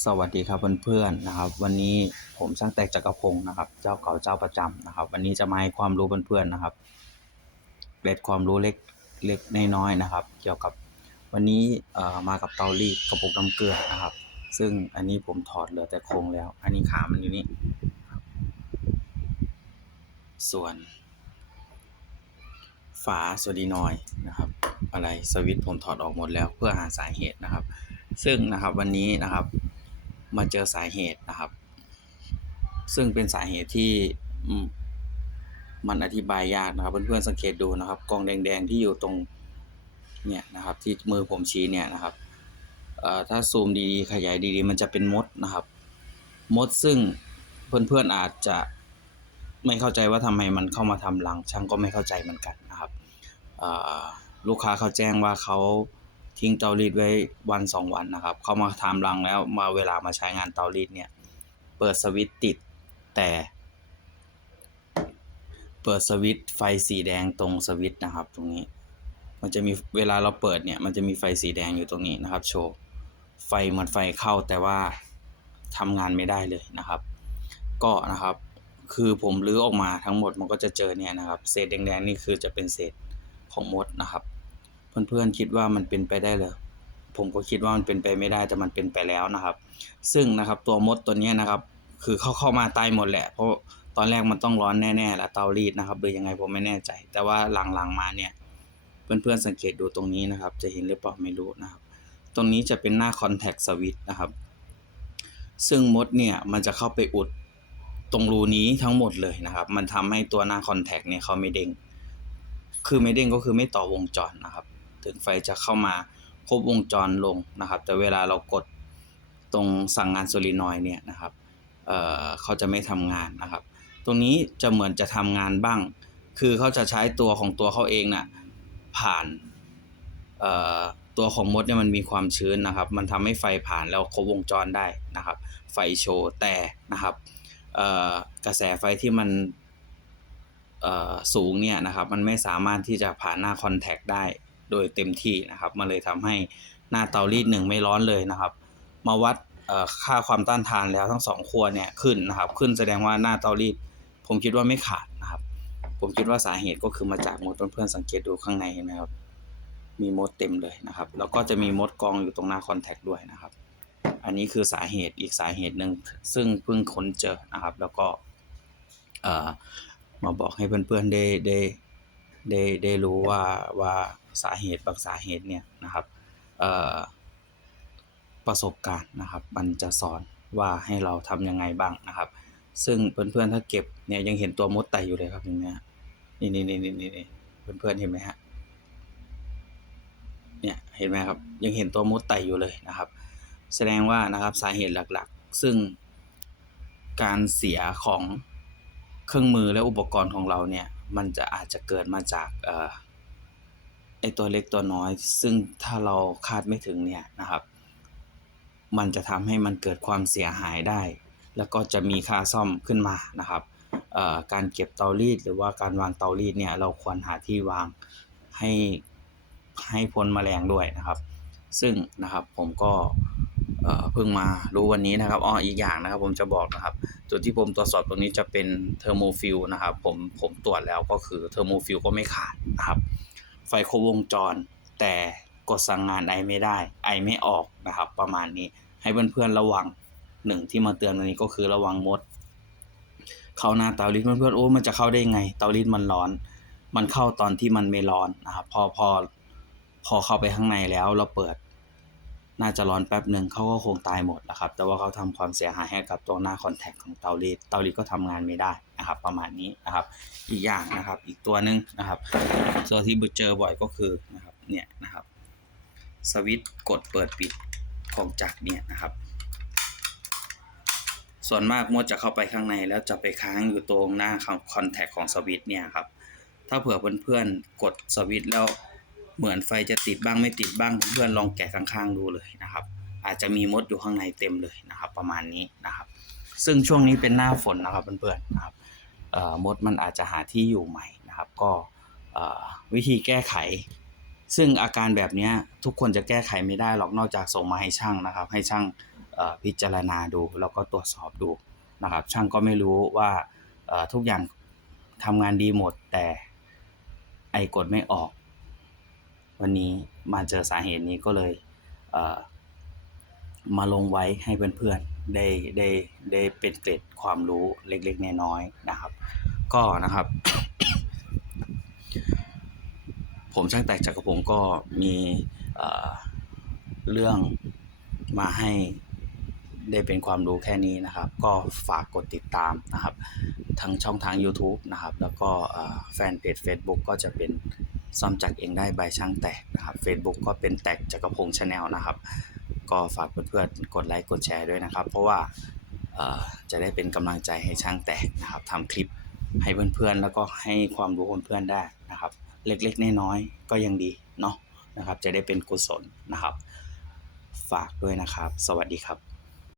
สวัสดีครับเพื่อนๆนะครับ วันนี้ผมช่างแตกจักรพงศ์นะครับ เจ้าเก่าเจ้าประจำนะครับ วันนี้จะมาให้ความรู้เพื่อนๆนะครับเกร็ดความรู้เล็กเล็กน้อยๆนะครับ เกี่ยวกับวันนี้มากับเตารีดกระปุกน้ำเกลือนะครับ ซึ่งอันนี้ผมถอดเหลือแต่โครงแล้ว อันนี้ขามันอยู่นี่ส่วน ฝาโซดีนอยนะครับ อะไรสวิตผมถอดออกหมดแล้วเพื่อหาสาเหตุนะครับ ซึ่งนะครับวันนี้นะครับ มาเจอสาเหตุนะครับ ซึ่งเป็นสาเหตุที่มันอธิบายยากนะครับ เพื่อนๆสังเกตดูนะครับ กองแดงๆที่อยู่ตรงเนี่ยนะครับ ที่มือผมชี้เนี่ยนะครับถ้าซูมดีๆขยายดีๆ มันจะเป็นมดนะครับ มดซึ่งเพื่อนๆอาจจะไม่เข้าใจว่าทำไมมันเข้ามาทำรังช่างก็ไม่เข้าใจเหมือนกันนะครับลูกค้าเขาแจ้งว่าเขา ทิ้งเตารีดไว้วันสองวันนะครับ เขามาทำรังแล้วมาเวลามาใช้งานเตารีดเนี่ย เปิดสวิตติดแต่ เปิดสวิตไฟสีแดงตรงสวิตนะครับ ตรงนี้ มันจะมีเวลาเราเปิดเนี่ย มันจะมีไฟสีแดงอยู่ตรงนี้นะครับ โชว์ไฟเหมือนไฟเข้าแต่ว่าทำงานไม่ได้เลยนะครับ ก็นะครับ คือผมรื้อออกมาทั้งหมดมันก็จะเจอเนี่ยนะครับ เศษแดงๆนี่คือจะเป็นเศษของมดนะครับ เพื่อนๆคิดว่ามันเป็นไปได้เหรอผมก็คิดว่ามันเป็นไปไม่ได้แต่มันเป็นไปแล้วนะครับ ซึ่งนะครับตัวมดตัวนี้นะครับ คือเข้าเข้ามาตายหมดแหละ เพราะตอนแรกมันต้องร้อนแน่ๆแล้วเตารีดนะครับหรือยังไงผมไม่แน่ใจ แต่ว่าหลังๆมาเนี่ย เพื่อนๆสังเกตดูตรงนี้นะครับ จะเห็นหรือเปล่าไม่รู้นะครับ ตรงนี้จะเป็นหน้า contact switch นะครับ ซึ่งมดเนี่ยมันจะเข้าไปอุดตรงรูนี้ทั้งหมดเลยนะครับ มันทำให้ตัวหน้า contact เนี่ยเขาไม่เด้งคือไม่เด้งก็คือไม่ต่อวงจรนะครับ ถึงไฟจะเข้ามาครบวงจรลงนะครับ แต่เวลาเรากดตรงสั่งงานโซลินอยด์เนี่ยนะครับเเขาจะไม่ทำงานนะครับ ตรงนี้จะเหมือนจะทำงานบ้าง คือเขาจะใช้ตัวของตัวเขาเองน่ะผ่านตัวของมดเนี่ยมันมีความชื้นนะครับ มันทำให้ไฟผ่านแล้วครบวงจรได้นะครับ ไฟโชว์แต่นะครับกระแสไฟที่มันสูงเนี่ยนะครับ มันไม่สามารถที่จะผ่านหน้าคอนแทคได้ โดยเต็มที่นะครับมันเลยทำให้หน้าเตารีดหนึ่งไม่ร้อนเลยนะครับ มาวัดค่าความต้านทานแล้วทั้งสองขั้วเนี่ยขึ้นนะครับ ขึ้นแสดงว่าหน้าเตารีด ผมคิดว่าไม่ขาดนะครับ ผมคิดว่าสาเหตุก็คือมาจากมดเพื่อนๆสังเกตดูข้างในนไหมครับ มีมดเต็มเลยนะครับ แล้วก็จะมีมดกองอยู่ตรงหน้าคอนแทคด้วยนะครับ อันนี้คือสาเหตุอีกสาเหตุหนึ่งซึ่งเพิ่งค้นเจอนะครับ แล้วก็มาบอกให้เพื่อนๆได้ได้ ได้ได้รู้ว่าว่าสาเหตุบางสาเหตุเนี่ยนะครับเอ่อประสบการณ์นะครับมันจะสอนว่าให้เราทำยังไงบ้างนะครับ ซึ่งเพื่อนๆถ้าเก็บเนี่ยยังเห็นตัวมดไต่อยู่เลยครับเห็นไหมฮะนี่นี่นี่นี่นี่เพื่อนๆเห็นไหมฮะเนี่ยเห็นไหมครับยังเห็นตัวมดไต่อยู่เลยนะครับ แสดงว่านะครับสาเหตุหลักๆ ซึ่งการเสียของเครื่องมือและอุปกรณ์ของเราเนี่ย มันจะอาจจะเกิดมาจากออไอตัวเล็กตัวน้อย ซึ่งถ้าเราคาดไม่ถึงเนี่ยนะครับ มันจะทำให้มันเกิดความเสียหายได้ แล้วก็จะมีค่าซ่อมขึ้นมานะครับการเก็บเตารีดหรือว่าการวางเตารีดเนี่ยเราควรหาที่วางให้ให้พ้นแมลงด้วยนะครับ ซึ่งนะครับผมก็ เพิ่งมารู้วันนี้นะครับอ๋ออีกอย่างนะครับ ผมจะบอกนะครับ จุดที่ผมตรวจสอบตรงนี้จะเป็นเทอร์โมฟิลนะครับ ผมผมตรวจแล้วก็คือเทอร์โมฟิลก็ไม่ขาดนะครับ ไฟครบวงจร แต่กดสั่งงานไอไม่ได้ ไอไม่ออกนะครับ ประมาณนี้ให้เพื่อนๆระวังหนึ่งที่มาเตือนวันนี้ก็คือระวังมด เข้าหน้าเตารีดเพื่อนๆโอ้มันจะเข้าได้ไง เตารีดมันร้อน มันเข้าตอนที่มันไม่ร้อนนะครับพอพอพอเข้าไปข้างในแล้วเราเปิด น่าจะร้อนแป๊บหนึ่งเขาก็คงตายหมดนะครับ แต่ว่าเขาทำความเสียหายให้กับตัวหน้าคอนแทคของเตารีดเตารีดก็ทำงานไม่ได้นะครับ ประมาณนี้นะครับ อีกอย่างนะครับ อีกตัวหนึ่งนะครับตัวที่เจอบ่อยก็คือนะครับเนี่ยนะครับสวิตช์กดเปิดปิดของจักรเนี่ยนะครับ ส่วนมากมดจะเข้าไปข้างในแล้วจะไปค้างอยู่ตรงหน้าคอนแทคของสวิตช์เนี่ยครับ ถ้าเผื่อเพื่อนๆกดสวิตช์แล้ว เหมือนไฟจะติดบ้างไม่ติดบ้างเพื่อนๆลองแกะข้างๆดูเลยนะครับ อาจจะมีมดอยู่ข้างในเต็มเลยนะครับ ประมาณนี้นะครับ ซึ่งช่วงนี้เป็นหน้าฝนนะครับเพื่อนๆนะครับมดมันอาจจะหาที่อยู่ใหม่นะครับ ก็วิธีแก้ไข ซึ่งอาการแบบนี้ทุกคนจะแก้ไขไม่ได้หรอกนอกจากส่งมาให้ช่างนะครับ ให้ช่างพิจารณาดูแล้วก็ตรวจสอบดูนะครับ ช่างก็ไม่รู้ว่าทุกอย่างทำงานดีหมดแต่ไอกดไม่ออก วันนี้มาเจอสาเหตุนี้ก็เลยเมาลงไว้ให้เพื่อนๆได้ได้ได้เป็นเกร็ดความรู้เล็กๆน้อยๆนะครับ ก็นะครับ ผมช่างแตกจักรพงศ์ก็มีเเรื่องมาให้ได้เป็นความรู้แค่นี้นะครับ ก็ฝากกดติดตามนะครับ ทั้งช่องทาง YouTube นะครับ แล้วก็แฟนเพจ Facebook ก็จะเป็น ซ่อมจักรเองได้ใบช่างแตกนะครับ Facebook ก็เป็นแตกจักรพงศ์ชาแนลนะครับ ก็ฝากเพื่อนๆกดไลค์กดแชร์ด้วยนะครับ เพราะว่าจะได้เป็นกำลังใจให้ช่างแตกนะครับทำคลิปให้เพื่อนๆ แล้วก็ให้ความรู้เพื่อนๆได้นะครับ เล็กๆน้อยๆก็ยังดีเนาะนะครับ จะได้เป็นกุศลนะครับ ฝากด้วยนะครับ สวัสดีครับ